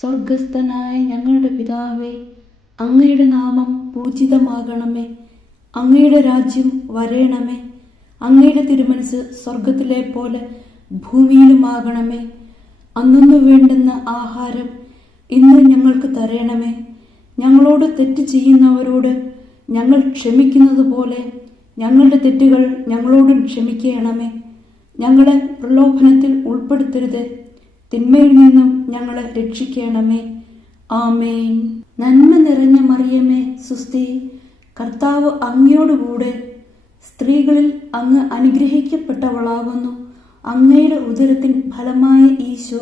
സ്വർഗസ്ഥനായ ഞങ്ങളുടെ പിതാവേ, അങ്ങയുടെ നാമം പൂജിതമാകണമേ. അങ്ങയുടെ രാജ്യം വരേണമേ. അങ്ങയുടെ തിരുമനസ് സ്വർഗത്തിലെ പോലെ ഭൂമിയിലുമാകണമേ. അന്നു വേണ്ടുന്ന ആഹാരം ഇന്ന് ഞങ്ങൾക്ക് തരണമേ. ഞങ്ങളോട് തെറ്റ് ചെയ്യുന്നവരോട് ഞങ്ങൾ ക്ഷമിക്കുന്നത് പോലെ ഞങ്ങളുടെ തെറ്റുകൾ ഞങ്ങളോടും ക്ഷമിക്കണമേ. ഞങ്ങളെ പ്രലോഭനത്തിൽ ഉൾപ്പെടുത്തരുത്, തിന്മയിൽ നിന്നും ഞങ്ങളെ രക്ഷിക്കണമേ. ആമേൻ. നന്മ നിറഞ്ഞ മറിയമേ, സുസ്തി, കർത്താവ് അങ്ങയോടുകൂടെ സ്ത്രീകളിൽ അങ്ങ് അനുഗ്രഹിക്കപ്പെട്ടവളാകുന്നു. അങ്ങയുടെ ഉദരത്തിൻ ഫലമായ ഈശോ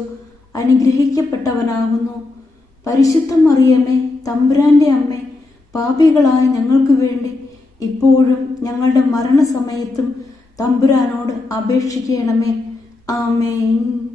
അനുഗ്രഹിക്കപ്പെട്ടവനാകുന്നു. പരിശുദ്ധ മറിയമേ, തമ്പുരാന്റെ അമ്മേ, പാപികളായ ഞങ്ങൾക്ക് വേണ്ടി ഇപ്പോഴും ഞങ്ങളുടെ മരണസമയത്തും തമ്പുരാനോട് അപേക്ഷിക്കണമേ. ആമേൻ.